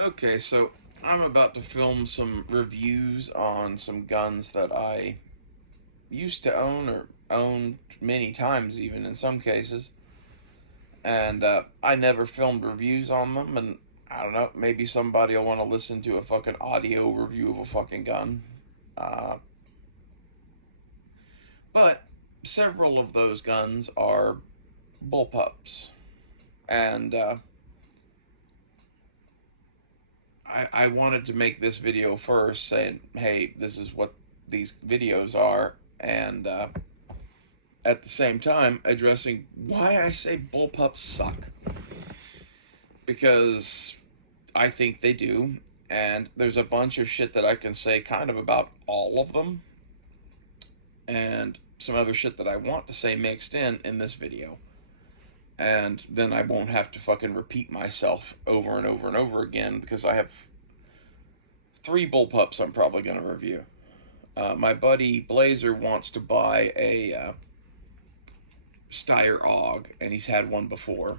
Okay, so I'm about to film some reviews on some guns that I used to own or owned many times, even in some cases. And I never filmed reviews on them, and I don't know, maybe somebody will want to listen to a fucking audio review of a fucking gun. Uh, but several of those guns are bullpups. And I wanted to make this video first saying, hey, this is what these videos are, and at the same time addressing why I say bullpups suck. Because I think they do, and there's a bunch of shit that I can say kind of about all of them, and some other shit that I want to say mixed in this video. And then I won't have to fucking repeat myself over and over and over again because I have three bullpups I'm probably going to review. My buddy Blazer wants to buy a Steyr AUG, and he's had one before.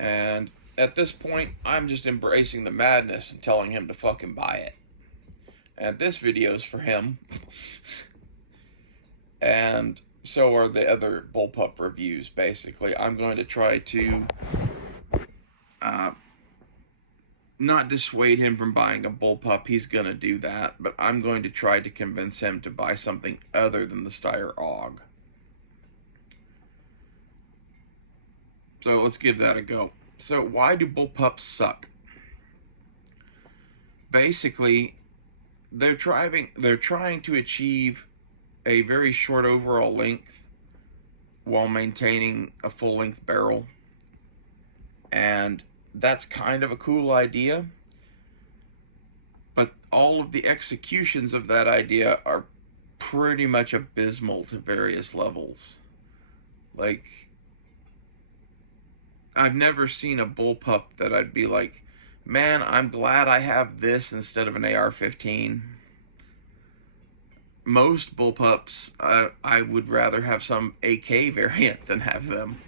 And at this point, I'm just embracing the madness and telling him to fucking buy it. And this video's for him. And so are the other bullpup reviews, basically. I'm going to try to uh, not dissuade him from buying a bullpup. He's going to do that. But I'm going to try to convince him to buy something other than the Steyr AUG. So let's give that a go. So why do bullpups suck? Basically, they're trying to achieve a very short overall length while maintaining a full length barrel. And that's kind of a cool idea, but all of the executions of that idea are pretty much abysmal to various levels. Like, I've never seen a bullpup that I'd be like, man, I'm glad I have this instead of an AR-15. Most bullpups, I would rather have some AK variant than have them.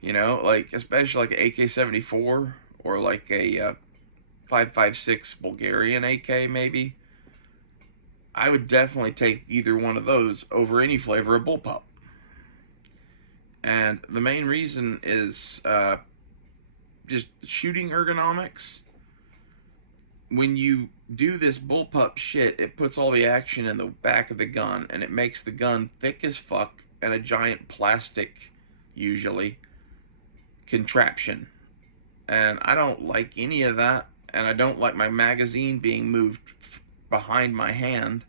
You know, like especially like an AK-74 or like a 5.56 Bulgarian AK maybe. I would definitely take either one of those over any flavor of bullpup. And the main reason is just shooting ergonomics. When you do this bullpup shit, it puts all the action in the back of the gun, and it makes the gun thick as fuck and a giant plastic, usually, contraption. And I don't like any of that, and I don't like my magazine being moved behind my hand.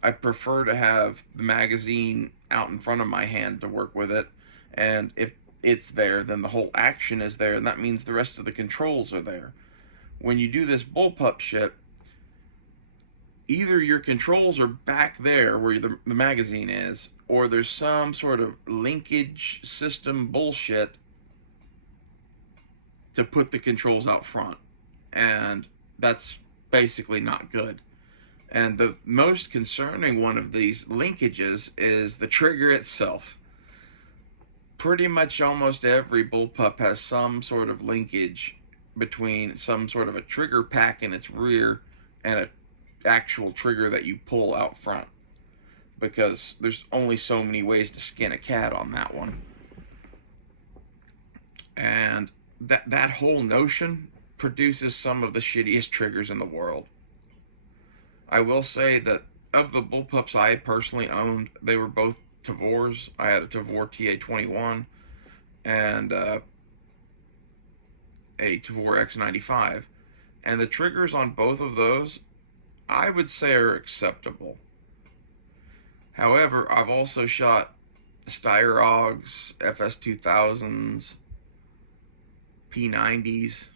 I prefer to have the magazine out in front of my hand to work with it, and if it's there, then the whole action is there, and that means the rest of the controls are there. When you do this bullpup shit, either your controls are back there where the magazine is, or there's some sort of linkage system bullshit to put the controls out front. And that's basically not good. And the most concerning one of these linkages is the trigger itself. Pretty much almost every bullpup has some sort of linkage between some sort of a trigger pack in its rear and an actual trigger that you pull out front. Because there's only so many ways to skin a cat on that one. And that whole notion produces some of the shittiest triggers in the world. I will say that of the bullpups I personally owned, they were both Tavors. I had a Tavor TA-21 and a Tavor X95. And the triggers on both of those, I would say, are acceptable. However, I've also shot Steyr AUGs, FS2000s, P90s,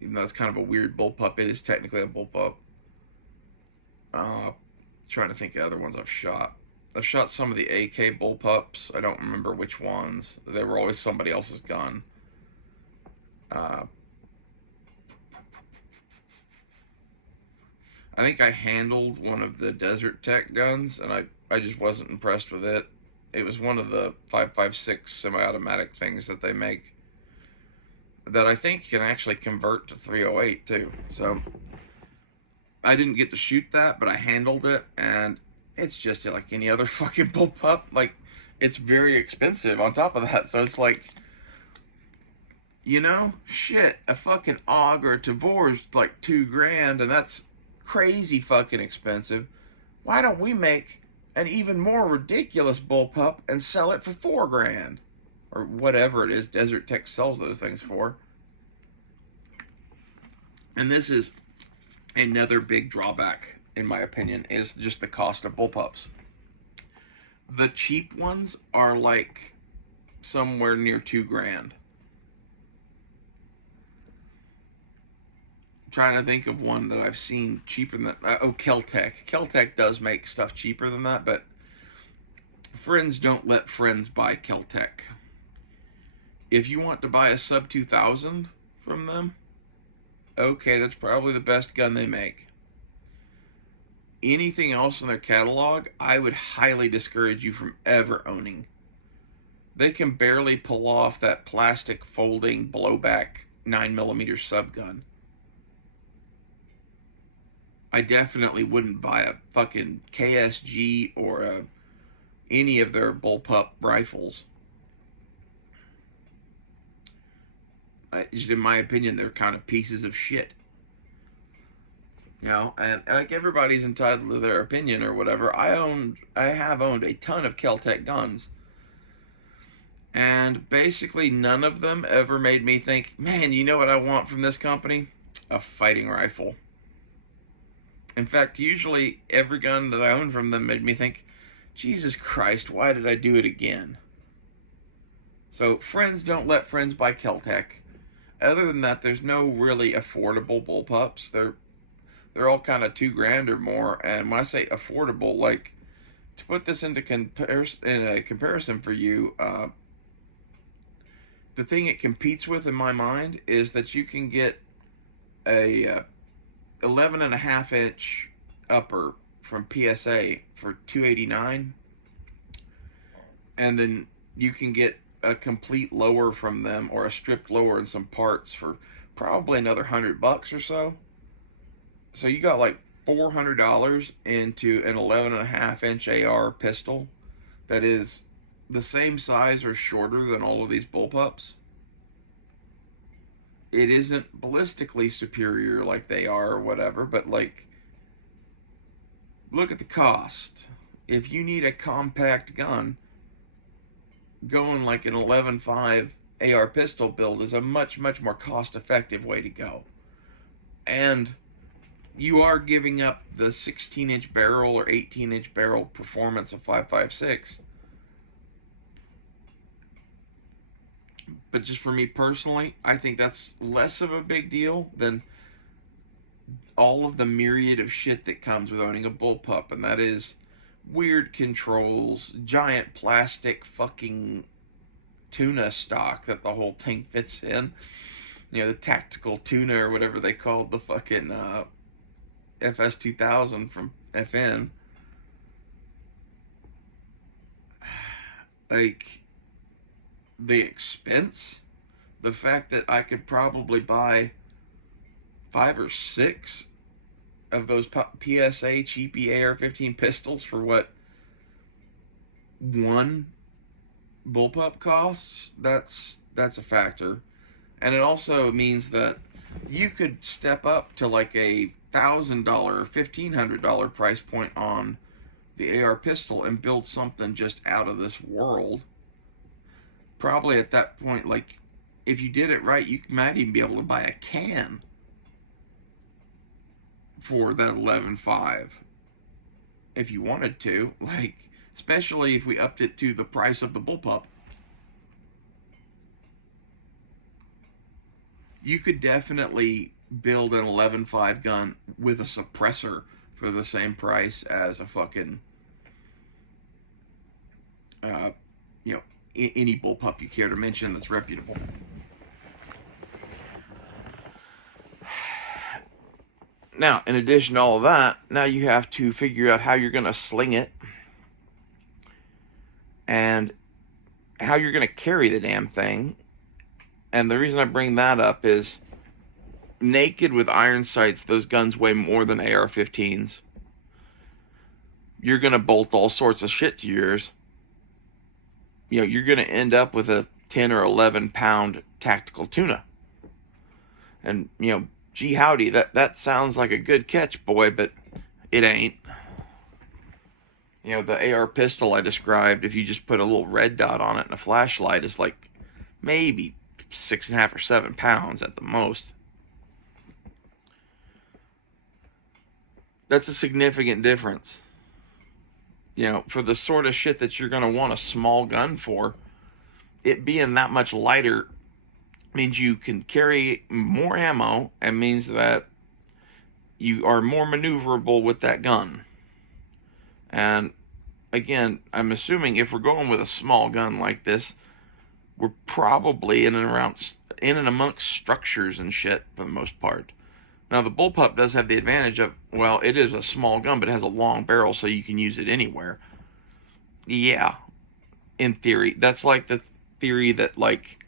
even though it's kind of a weird bullpup. It is technically a bullpup. Trying to think of other ones I've shot. I've shot some of the AK bullpups. I don't remember which ones. They were always somebody else's gun. I think I handled one of the Desert Tech guns, and I just wasn't impressed with it. It was one of the 5.56 semi-automatic things that they make. that I think can actually convert to 308 too. So I didn't get to shoot that, but I handled it, and it's just like any other fucking bullpup. Like, it's very expensive on top of that. So it's like, you know, shit, a fucking AUG or a Tavor is like $2,000, and that's crazy fucking expensive. Why don't we make an even more ridiculous bullpup and sell it for $4,000? Or whatever it is Desert Tech sells those things for. And this is another big drawback, in my opinion, is just the cost of bullpups. The cheap ones are like somewhere near $2,000. Trying to think of one that I've seen cheaper than Kel-Tec. Kel-Tec does make stuff cheaper than that, but friends don't let friends buy Kel-Tec. If you want to buy a sub 2000 from them, okay, that's probably the best gun they make. Anything else in their catalog, I would highly discourage you from ever owning. They can barely pull off that plastic folding blowback 9mm subgun. I definitely wouldn't buy a fucking KSG or any of their bullpup rifles. Just in my opinion, they're kind of pieces of shit. You know, and like everybody's entitled to their opinion or whatever. I have owned a ton of Kel-Tec guns, and basically none of them ever made me think, man, you know what I want from this company? A fighting rifle. In fact, usually every gun that I owned from them made me think, Jesus Christ, why did I do it again? So friends don't let friends buy Kel-Tec. Other than that, there's no really affordable bullpups. They're all kind of $2,000 or more. And when I say affordable, like, to put this into comparison for you, the thing it competes with in my mind is that you can get a 11.5-inch upper from PSA for $289, and then you can get a complete lower from them, or a stripped lower and some parts, for probably another $100 or so. So you got like $400 into an 11.5-inch AR pistol that is the same size or shorter than all of these bullpups. It isn't ballistically superior like they are or whatever, but like, look at the cost. If you need a compact gun, going like an 11.5 AR pistol build is a much, much more cost-effective way to go. And you are giving up the 16-inch barrel or 18-inch barrel performance of 5.56. But just for me personally, I think that's less of a big deal than all of the myriad of shit that comes with owning a bullpup, and that is weird controls, giant plastic fucking tuna stock that the whole thing fits in. You know, the tactical tuna or whatever they called the fucking FS2000 from FN. Like, the expense, the fact that I could probably buy 5 or 6 of those PSA cheapy AR-15 pistols for what one bullpup costs, that's a factor. And it also means that you could step up to like a $1,000 or $1,500 price point on the AR pistol and build something just out of this world. Probably at that point, like, if you did it right, you might even be able to buy a can for that 11.5 if you wanted to, like, especially if we upped it to the price of the bullpup. You could definitely build an 11.5 gun with a suppressor for the same price as a fucking you know, any bullpup you care to mention that's reputable. Now, in addition to all of that, now you have to figure out how you're going to sling it and how you're going to carry the damn thing And the reason I bring that up is naked with iron sights, those guns weigh more than AR-15s. You're going to bolt all sorts of shit to yours. You're going to end up with a 10 or 11 pound tactical tuna. And, gee howdy, that sounds like a good catch, boy, but it ain't. The AR pistol I described, if you just put a little red dot on it and a flashlight, is like maybe 6.5 or 7 pounds at the most. That's a significant difference. For the sort of shit that you're going to want a small gun for, it being that much lighter means you can carry more ammo and means that you are more maneuverable with that gun. And again, I'm assuming if we're going with a small gun like this, we're probably in and amongst structures and shit for the most part. Now, the bullpup does have the advantage of, well, it is a small gun, but it has a long barrel, so you can use it anywhere. Yeah, in theory. That's like the theory that, like,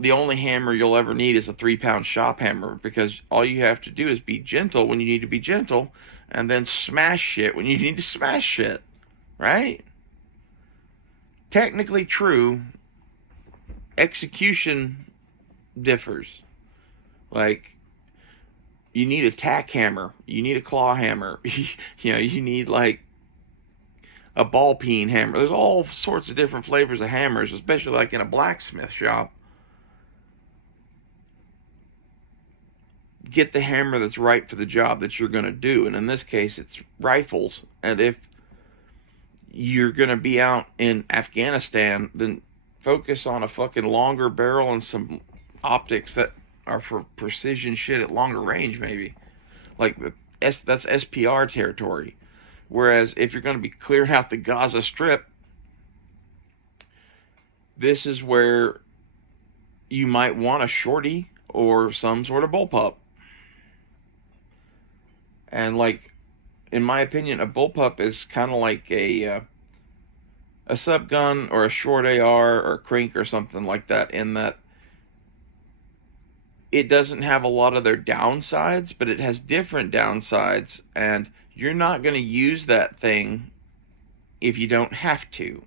the only hammer you'll ever need is a 3-pound shop hammer, because all you have to do is be gentle when you need to be gentle, and then smash shit when you need to smash shit, right? Technically true. Execution differs. Like, you need a tack hammer, you need a claw hammer, you need like a ball peen hammer. There's all sorts of different flavors of hammers, especially like in a blacksmith shop. Get the hammer that's right for the job that you're going to do, and in this case it's rifles. And if you're going to be out in Afghanistan, then focus on a fucking longer barrel and some optics that are for precision shit at longer range, maybe. Like, that's SPR territory. Whereas if you're going to be clearing out the Gaza Strip, this is where you might want a shorty or some sort of bullpup. And, like, in my opinion, a bullpup is kind of like a subgun or a short AR or a crink or something like that, in that it doesn't have a lot of their downsides, but it has different downsides, and you're not going to use that thing if you don't have to.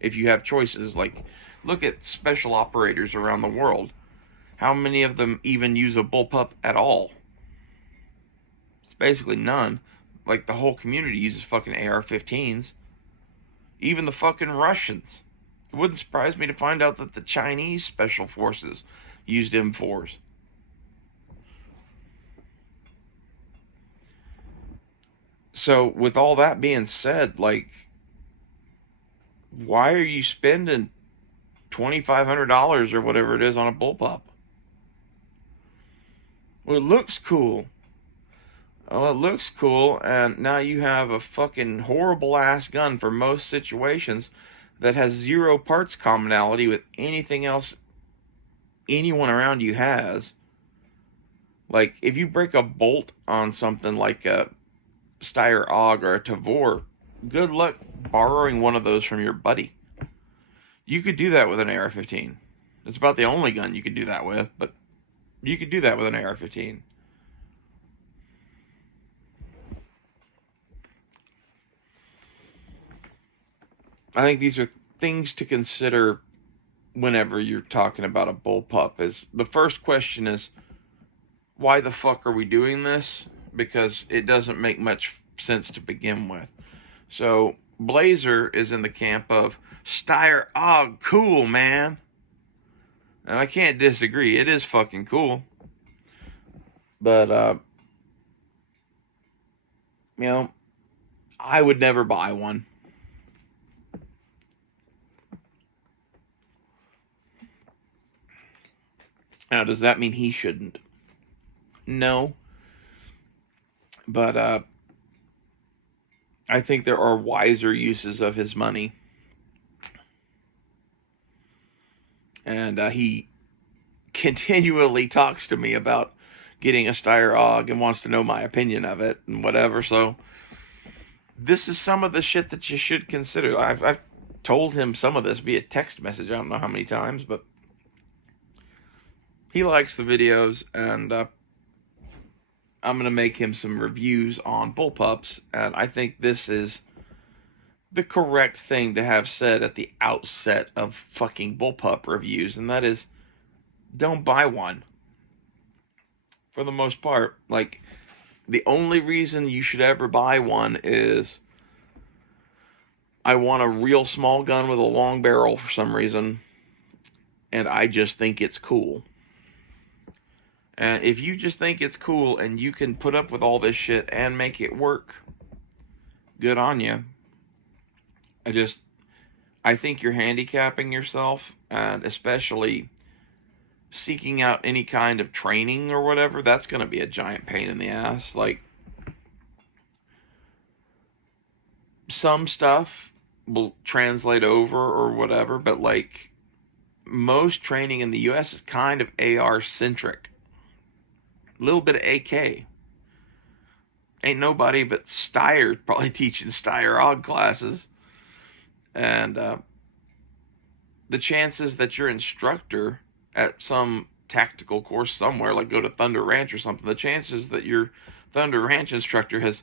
If you have choices, like, look at special operators around the world. How many of them even use a bullpup at all? It's basically none. Like, the whole community uses fucking AR-15s. Even the fucking Russians. It wouldn't surprise me to find out that the Chinese special forces used M4s. So, with all that being said, like, why are you spending $2,500 or whatever it is on a bullpup? Well, it looks cool. Oh, it looks cool, and now you have a fucking horrible ass gun for most situations that has zero parts commonality with anything else anyone around you has. Like, if you break a bolt on something like a Steyr AUG or a Tavor, good luck borrowing one of those from your buddy. You could do that with an AR-15. It's about the only gun you could do that with, but you could do that with an AR-15. I think these are things to consider whenever you're talking about a bullpup. Is the first question is, why the fuck are we doing this? Because it doesn't make much sense to begin with. So Blazer is in the camp of Steyr AUG, cool, man. And I can't disagree. It is fucking cool. But I would never buy one. Now, does that mean he shouldn't? No. But I think there are wiser uses of his money. And he continually talks to me about getting a Steyr AUG and wants to know my opinion of it and whatever. So this is some of the shit that you should consider. I've told him some of this via text message. I don't know how many times, but he likes the videos, and I'm going to make him some reviews on bullpups, and I think this is the correct thing to have said at the outset of fucking bullpup reviews, and that is, don't buy one. For the most part, like, the only reason you should ever buy one is I want a real small gun with a long barrel for some reason, and I just think it's cool. And if you just think it's cool and you can put up with all this shit and make it work, good on you. I think you're handicapping yourself, and especially seeking out any kind of training or whatever, that's going to be a giant pain in the ass. Like, some stuff will translate over or whatever, but like, most training in the US is kind of AR centric. A little bit of AK. Ain't nobody but Steyer probably teaching Steyer AUG classes. And the chances that your instructor at some tactical course somewhere, like go to Thunder Ranch or something, the chances that your Thunder Ranch instructor has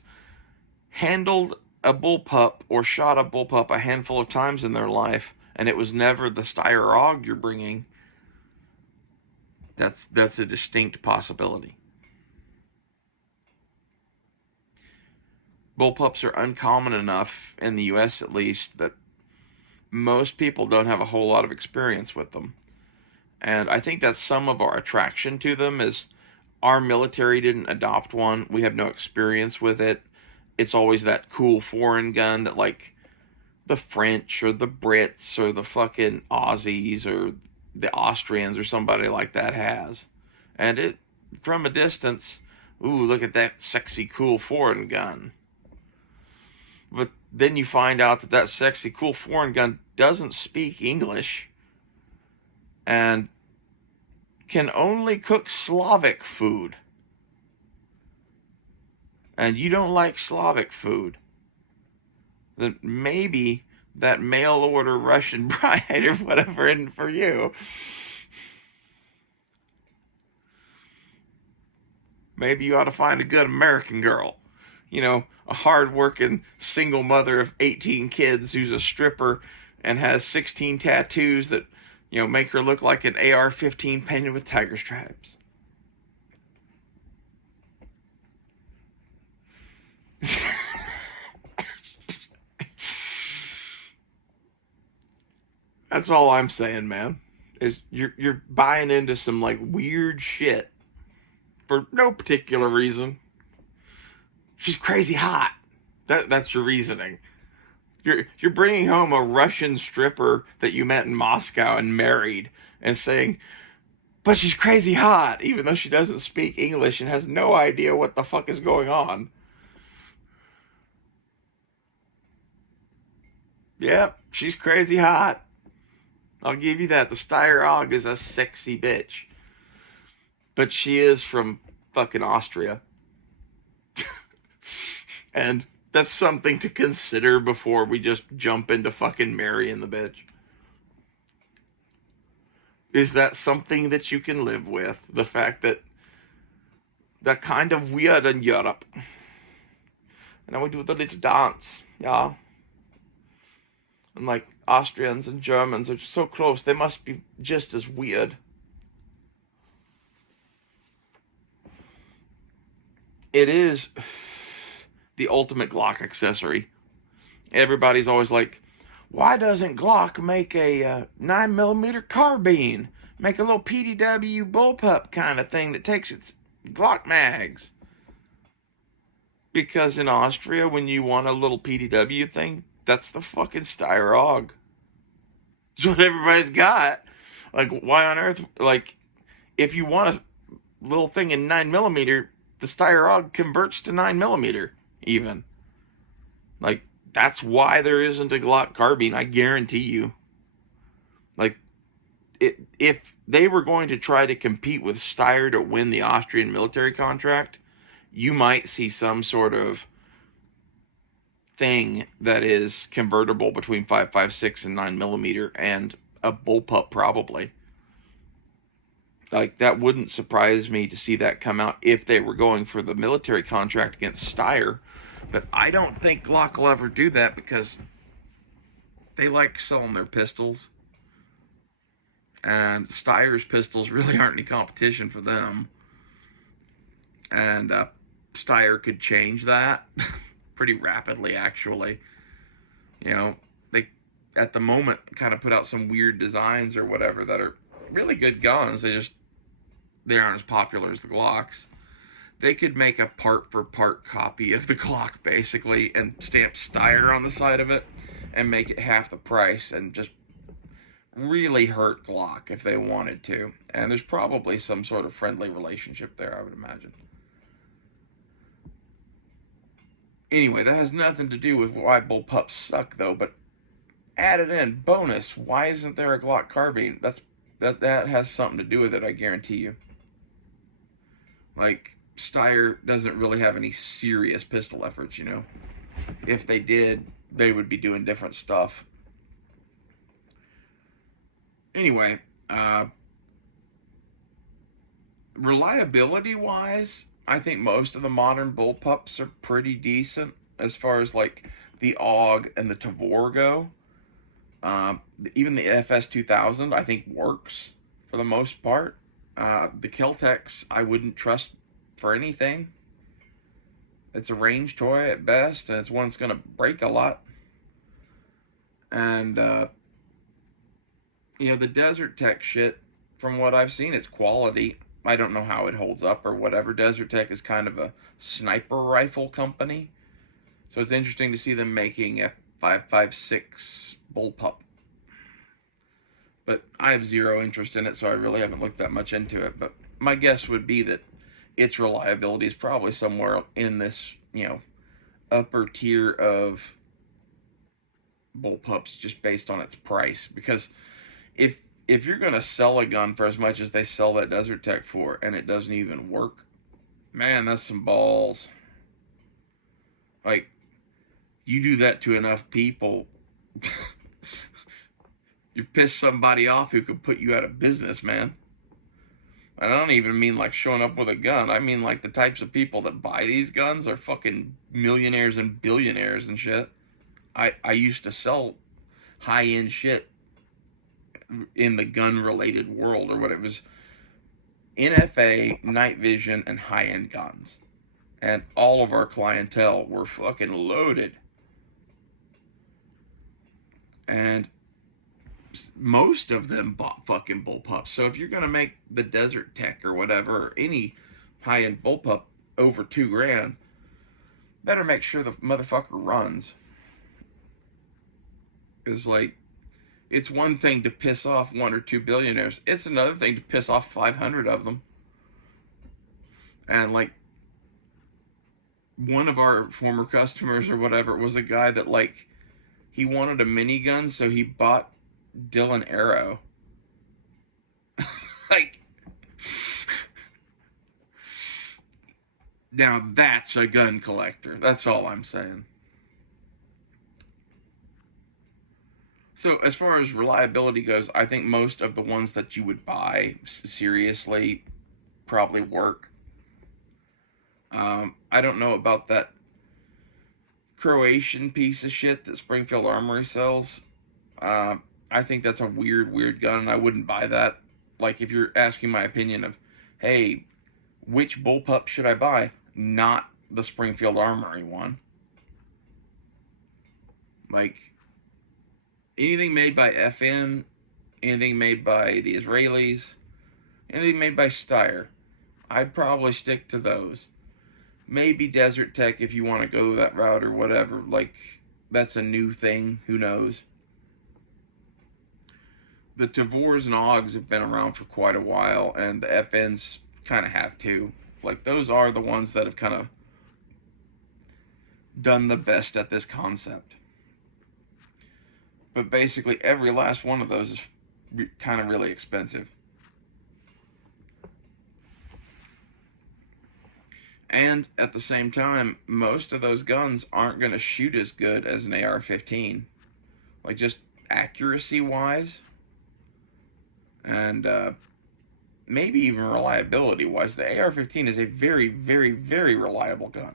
handled a bullpup or shot a bullpup a handful of times in their life, and it was never the Steyer AUG you're bringing, that's a distinct possibility. Bullpups are uncommon enough, in the US at least, that most people don't have a whole lot of experience with them. And I think that's some of our attraction to them, is our military didn't adopt one. We have no experience with it. It's always that cool foreign gun that, like, the French or the Brits or the fucking Aussies or the Austrians or somebody like that has. And it, from a distance, ooh, look at that sexy, cool foreign gun. But then you find out that that sexy, cool foreign gun doesn't speak English and can only cook Slavic food. And you don't like Slavic food, then maybe that mail order Russian bride or whatever isn't for you. Maybe you ought to find a good American girl. You know, a hard-working single mother of 18 kids who's a stripper and has 16 tattoos that, you know, make her look like an AR-15 painted with tiger stripes. That's all I'm saying, man. Is you're buying into some like weird shit for no particular reason. She's crazy hot. That's your reasoning. You're bringing home a Russian stripper that you met in Moscow and married, and saying, but she's crazy hot, even though she doesn't speak English and has no idea what the fuck is going on. Yep, she's crazy hot. I'll give you that. The Steyer AUG is a sexy bitch. But she is from fucking Austria. And that's something to consider before we just jump into fucking marrying the bitch. Is that something that you can live with? The fact that they're kind of weird in Europe. And then we do the little dance, yeah. And like Austrians and Germans are so close, they must be just as weird. It is the ultimate Glock accessory. Everybody's always like, why doesn't Glock make a 9mm carbine? Make a little PDW bullpup kind of thing that takes its Glock mags. Because in Austria, when you want a little PDW thing, that's the fucking Steyer AUG. That's what everybody's got. Like, why on earth? Like, if you want a little thing in 9mm, the Steyer AUG converts to 9mm, even. Like, that's why there isn't a Glock carbine, I guarantee you. Like, if they were going to try to compete with Steyer to win the Austrian military contract, you might see some sort of thing that is convertible between 5.56 and 9mm, and a bullpup probably. Like, that wouldn't surprise me to see that come out if they were going for the military contract against Steyr. But I don't think Glock will ever do that because they like selling their pistols. And Steyr's pistols really aren't any competition for them. And Steyr could change that pretty rapidly, actually. You know, they, at the moment, kind of put out some weird designs or whatever that are really good guns. They aren't as popular as the Glocks. They could make a part-for-part copy of the Glock, basically, and stamp Steyr on the side of it, and make it half the price, and just really hurt Glock if they wanted to. And there's probably some sort of friendly relationship there, I would imagine. Anyway, that has nothing to do with why bullpups suck, though, but add it in. Bonus, why isn't there a Glock carbine? That has something to do with it, I guarantee you. Like, Steyr doesn't really have any serious pistol efforts, you know. If they did, they would be doing different stuff. Anyway, reliability-wise, I think most of the modern bullpups are pretty decent as far as, like, the AUG and the Tavor go. Even the FS2000, I think, works for the most part. The Kel-Tecs, I wouldn't trust for anything. It's a range toy at best, and it's one that's going to break a lot. And, you know, the Desert Tech shit, from what I've seen, it's quality. I don't know how it holds up or whatever. Desert Tech is kind of a sniper rifle company. So it's interesting to see them making a 5.56 bullpup. But I have zero interest in it, so I really haven't looked that much into it. But my guess would be that its reliability is probably somewhere in this, you know, upper tier of bullpups just based on its price. Because if you're going to sell a gun for as much as they sell that Desert Tech for, and it doesn't even work, man, that's some balls. Like, you do that to enough people, you piss somebody off who could put you out of business, man. And I don't even mean like showing up with a gun. I mean like the types of people that buy these guns are fucking millionaires and billionaires and shit. I used to sell high-end shit in the gun-related world, or what it was. NFA, night vision, and high-end guns. And all of our clientele were fucking loaded. And most of them bought fucking bullpups. So if you're going to make the Desert Tech or whatever, or any high-end bullpup over $2,000, better make sure the motherfucker runs. Because, like, it's one thing to piss off 1 or 2 billionaires. It's another thing to piss off 500 of them. And, like, one of our former customers or whatever was a guy that, like, he wanted a minigun, so he bought Dillon Arrow. Like, now that's a gun collector. That's all I'm saying. So as far as reliability goes, I think most of the ones that you would buy seriously probably work. I don't know about that Croatian piece of shit that Springfield Armory sells. I think that's a weird gun, and I wouldn't buy that. Like, if you're asking my opinion of, hey, which bullpup should I buy? Not the Springfield Armory one. Like, anything made by FN, anything made by the Israelis, anything made by Steyr, I'd probably stick to those. Maybe Desert Tech if you want to go that route or whatever. Like, that's a new thing. Who knows? The Tavors and AUGs have been around for quite a while, and the FNs kind of have too. Like, those are the ones that have kind of done the best at this concept. But basically, every last one of those is kind of really expensive. And at the same time, most of those guns aren't going to shoot as good as an AR-15. Like, just accuracy-wise. And maybe even reliability-wise, the AR-15 is a very, very, very reliable gun.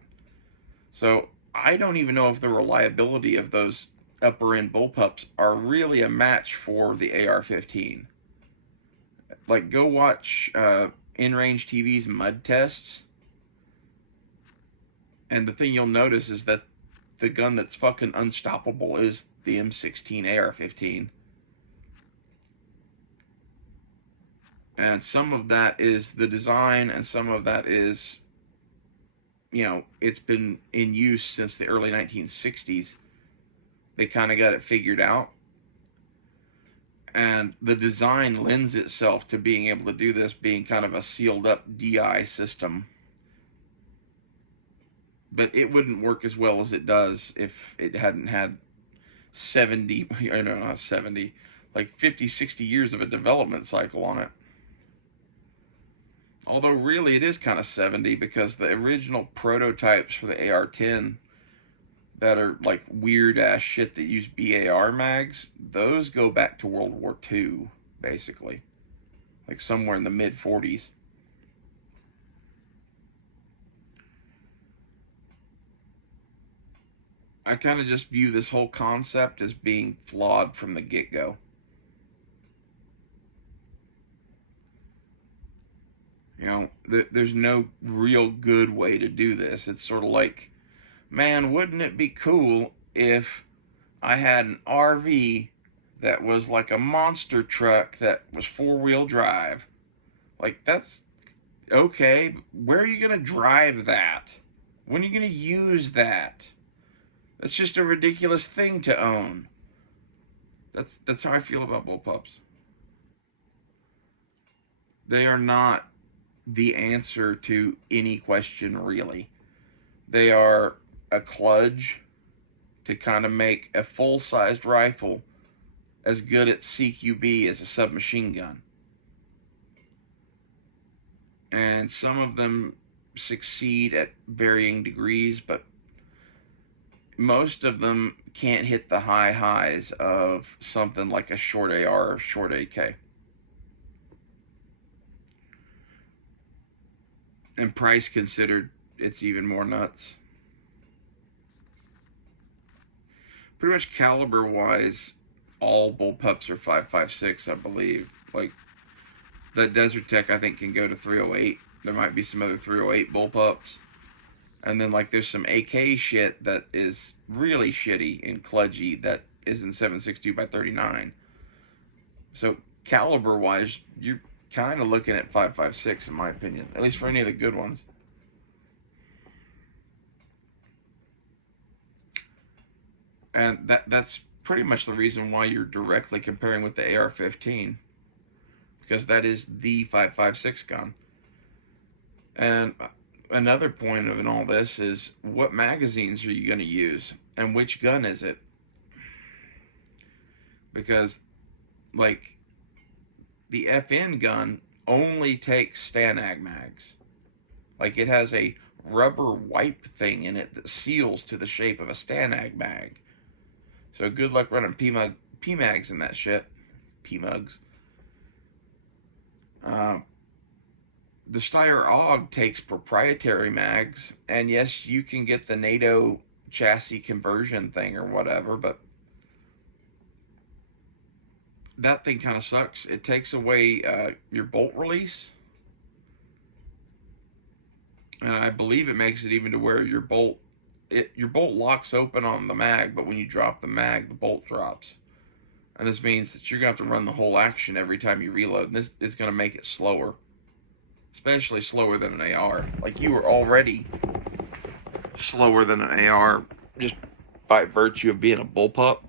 So I don't even know if the reliability of those upper end bullpups are really a match for the AR-15. Like, go watch In-Range TV's mud tests, and the thing you'll notice is that the gun that's fucking unstoppable is the M16 AR-15. And some of that is the design, and some of that is, you know, it's been in use since the early 1960s. They kind of got it figured out. And the design lends itself to being able to do this, being kind of a sealed up DI system. But it wouldn't work as well as it does if it hadn't had 70, I don't know, not 70, like 50, 60 years of a development cycle on it. Although really it is kind of 70, because the original prototypes for the AR-10 that are like weird ass shit that use BAR mags, those go back to World War II, basically. Like somewhere in the mid 40s. I kind of just view this whole concept as being flawed from the get-go. You know, there's no real good way to do this. It's sort of like, man, wouldn't it be cool if I had an RV that was like a monster truck that was four-wheel drive? Like, that's okay. Where are you going to drive that? When are you going to use that? That's just a ridiculous thing to own. That's how I feel about bullpups. They are not the answer to any question, really. They are a kludge to kind of make a full-sized rifle as good at CQB as a submachine gun. And some of them succeed at varying degrees, but most of them can't hit the high highs of something like a short AR or short AK. And price considered, it's even more nuts. Pretty much caliber wise, all bullpups are 5.56, I believe. Like, that Desert Tech I think can go to 308. There might be some other 308 bullpups. And then like there's some AK shit that is really shitty and kludgy that is in 7.62 by 39. So caliber wise, you're kind of looking at 5.56 in my opinion, at least for any of the good ones. And that's pretty much the reason why you're directly comparing with the AR-15, because that is the 5.56 gun. And another point of in all this is, what magazines are you going to use, and which gun is it? Because like the FN gun only takes Stanag mags. Like, it has a rubber wipe thing in it that seals to the shape of a Stanag mag. So good luck running PMags in that shit. PMugs. The Steyr AUG takes proprietary mags, and yes, you can get the NATO chassis conversion thing or whatever, but that thing kind of sucks. It takes away your bolt release, and I believe it makes it even to where your bolt locks open on the mag, but when you drop the mag, the bolt drops. And this means that you're going to have to run the whole action every time you reload. And this is going to make it slower. Especially slower than an AR. Like, you were already slower than an AR just by virtue of being a bullpup.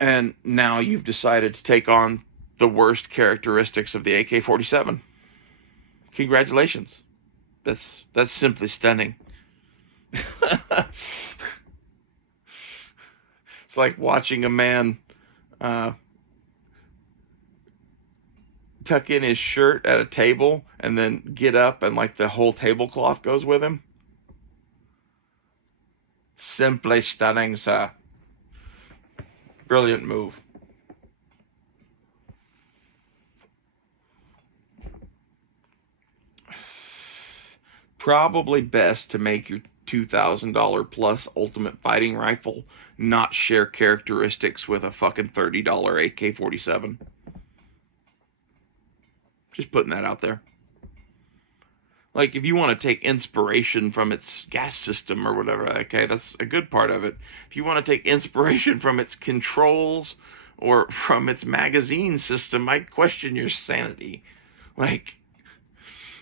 And now you've decided to take on the worst characteristics of the AK-47. Congratulations. That's simply stunning. It's like watching a man tuck in his shirt at a table and then get up and like the whole tablecloth goes with him. Simply stunning, sir. Brilliant move. probably best to make your $2,000 plus ultimate fighting rifle not share characteristics with a fucking $30 AK-47. Just putting that out there. Like, if you want to take inspiration from its gas system or whatever, okay, that's a good part of it. If you want to take inspiration from its controls or from its magazine system, I question your sanity. Like,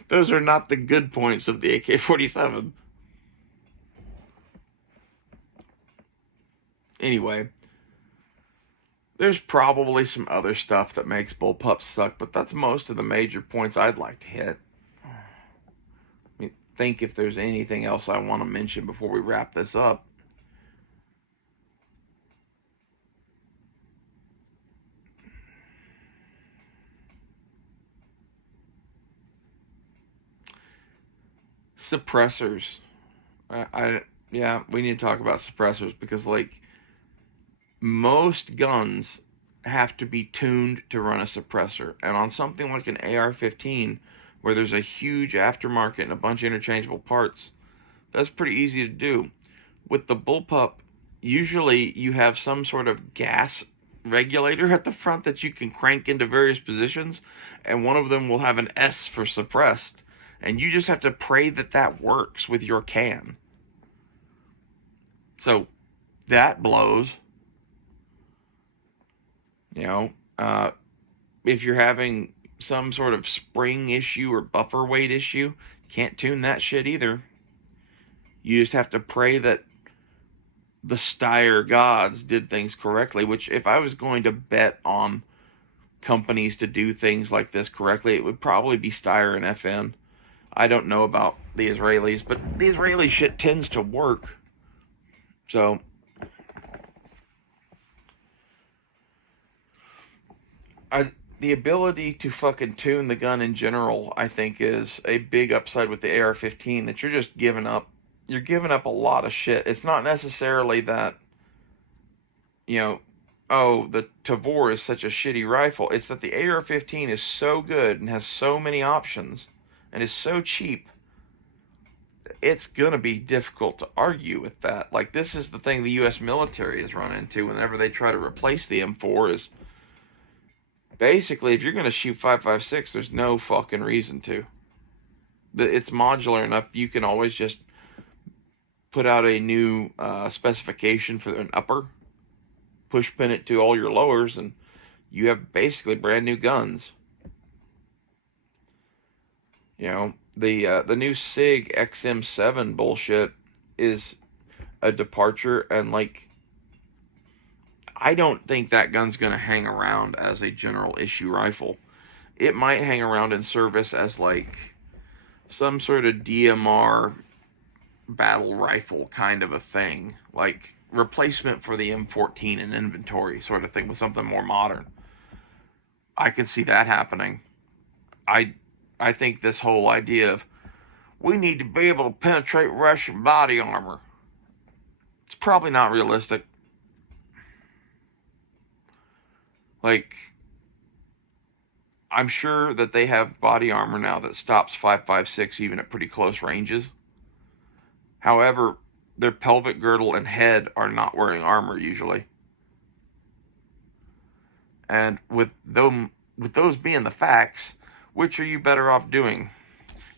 those are not the good points of the AK-47. Anyway, there's probably some other stuff that makes bullpups suck, but that's most of the major points I'd like to hit. I mean, think if there's anything else I want to mention before we wrap this up. Suppressors. Yeah, we need to talk about suppressors because, like, most guns have to be tuned to run a suppressor. And on something like an AR-15, where there's a huge aftermarket and a bunch of interchangeable parts, that's pretty easy to do. With the bullpup, usually you have some sort of gas regulator at the front that you can crank into various positions, and one of them will have an S for suppressed. And you just have to pray that that works with your can. So that blows. You know, if you're having some sort of spring issue or buffer weight issue, can't tune that shit either. You just have to pray that the Steyr gods did things correctly, which if I was going to bet on companies to do things like this correctly, it would probably be Steyr and FN. I don't know about the Israelis, but the Israeli shit tends to work. So, the ability to fucking tune the gun in general, I think, is a big upside with the AR-15 that you're just giving up. You're giving up a lot of shit. It's not necessarily that, you know, oh, the Tavor is such a shitty rifle. It's that the AR-15 is so good and has so many options and is so cheap. It's going to be difficult to argue with that. Like, this is the thing the U.S. military has run into whenever they try to replace the M4 is basically, if you're going to shoot 5.56, there's no fucking reason to. It's modular enough, you can always just put out a new specification for an upper, push pin it to all your lowers, and you have basically brand new guns. You know, the new SIG XM7 bullshit is a departure, and like, I don't think that gun's going to hang around as a general issue rifle. It might hang around in service as like some sort of DMR battle rifle kind of a thing, like replacement for the M14 in inventory sort of thing with something more modern. I could see that happening. I think this whole idea of we need to be able to penetrate Russian body armor, it's probably not realistic. Like, I'm sure that they have body armor now that stops 5.56 even at pretty close ranges. However, their pelvic girdle and head are not wearing armor usually. And with those being the facts, which are you better off doing?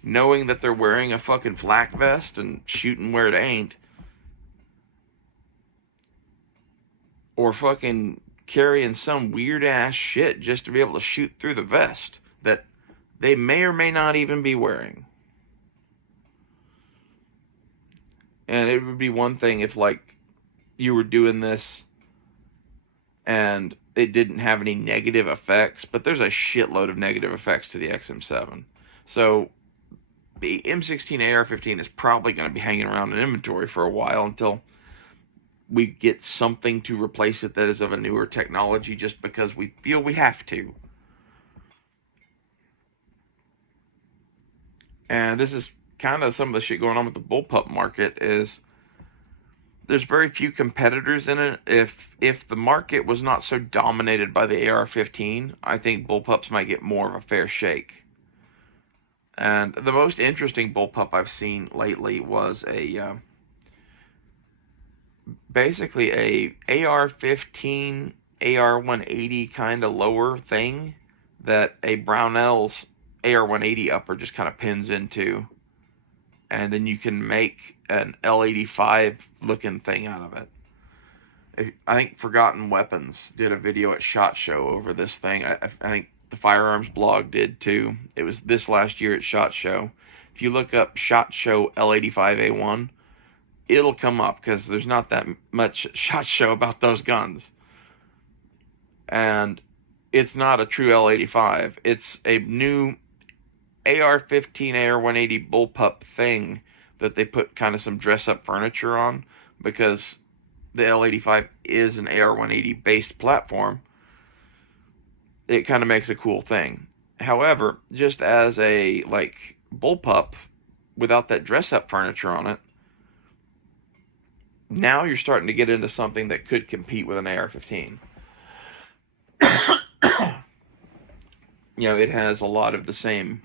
Knowing that they're wearing a fucking flak vest and shooting where it ain't, or fucking carrying some weird ass shit just to be able to shoot through the vest that they may or may not even be wearing. And it would be one thing if, like, you were doing this and it didn't have any negative effects, but there's a shitload of negative effects to the XM7. So the M16 AR-15 is probably going to be hanging around in inventory for a while until we get something to replace it that is of a newer technology, just because we feel we have to. And this is kind of some of the shit going on with the bullpup market, is there's very few competitors in it. If the market was not so dominated by the AR-15, I think bullpups might get more of a fair shake. And the most interesting bullpup I've seen lately was basically a AR-15, AR-180 kind of lower thing that a Brownell's AR-180 upper just kind of pins into, and then you can make an L85 looking thing out of it. I think Forgotten Weapons did a video at SHOT Show over this thing. I think the Firearms blog did too. It was this last year at SHOT Show. If you look up SHOT Show L85A1, it'll come up because there's not that much SHOT Show about those guns. And it's not a true L85. It's a new AR-15, AR-180 bullpup thing that they put kind of some dress-up furniture on, because the L85 is an AR-180 based platform. It kind of makes a cool thing. However, just as a bullpup without that dress-up furniture on it, now you're starting to get into something that could compete with an AR-15. It has a lot of the same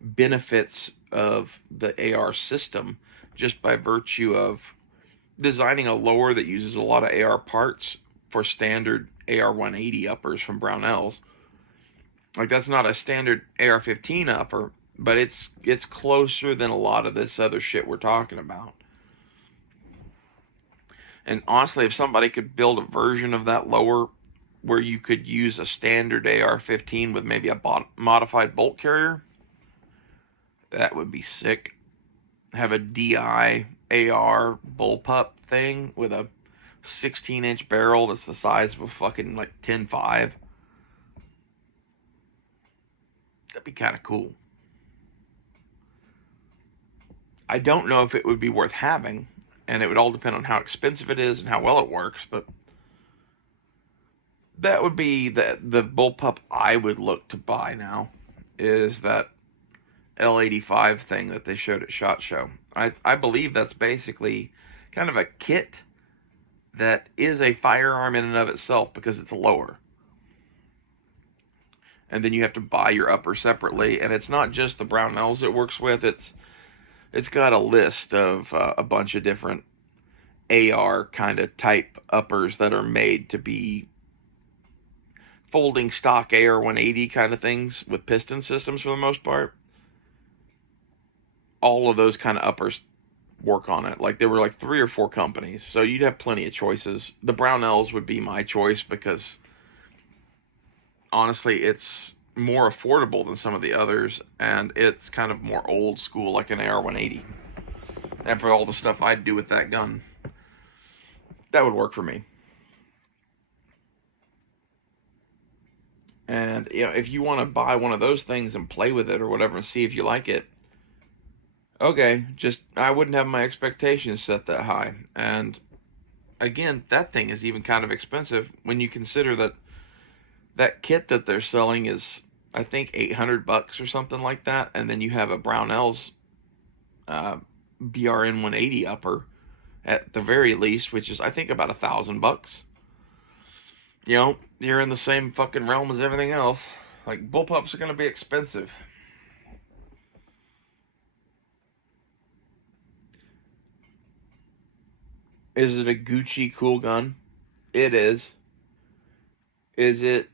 benefits of the AR system just by virtue of designing a lower that uses a lot of AR parts for standard AR-180 uppers from Brownells. That's not a standard AR-15 upper, but it's closer than a lot of this other shit we're talking about. And honestly, if somebody could build a version of that lower where you could use a standard AR-15 with maybe a modified bolt carrier, that would be sick. Have a DI AR bullpup thing with a 16-inch barrel that's the size of a fucking 10.5. That'd be kind of cool. I don't know if it would be worth having, and it would all depend on how expensive it is and how well it works, but that would be the bullpup I would look to buy now, is that L85 thing that they showed at SHOT Show. I believe that's basically kind of a kit that is a firearm in and of itself because it's lower. And then you have to buy your upper separately, and it's not just the Brownells it works with. It's got a list of a bunch of different AR kind of type uppers that are made to be folding stock AR-180 kind of things with piston systems for the most part. All of those kind of uppers work on it. There were 3 or 4 companies, so you'd have plenty of choices. The Brownells would be my choice because honestly it's more affordable than some of the others, and it's kind of more old school, like an AR-180. And for all the stuff I'd do with that gun, that would work for me. And if you want to buy one of those things and play with it or whatever and see if you like it, okay, just I wouldn't have my expectations set that high. And again, that thing is even kind of expensive when you consider that kit that they're selling is, I think, $800 or something like that, and then you have a Brownells BRN 180 upper at the very least, which is I think about $1,000. You're in the same fucking realm as everything else. Bullpups are going to be expensive. Is it a Gucci cool gun? It is. Is it,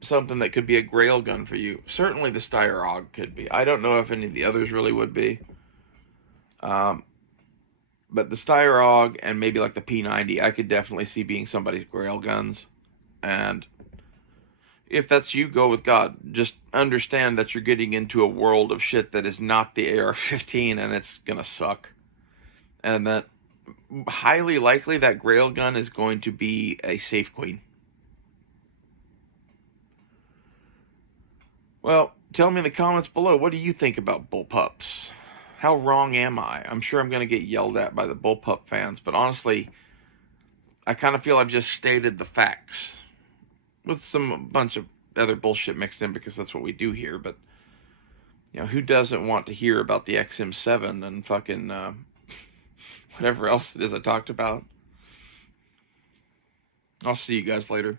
something that could be a grail gun for you? Certainly the Steyr could be. I don't know if any of the others really would be. But the Steyr and maybe the P90, I could definitely see being somebody's grail guns. And if that's you, go with God. Just understand that you're getting into a world of shit that is not the AR-15, and it's gonna suck. And that highly likely that grail gun is going to be a safe queen. Well, tell me in the comments below, what do you think about bullpups? How wrong am I? I'm sure I'm going to get yelled at by the bullpup fans, but honestly, I kind of feel I've just stated the facts with a bunch of other bullshit mixed in, because that's what we do here. But who doesn't want to hear about the XM7 and fucking whatever else it is I talked about? I'll see you guys later.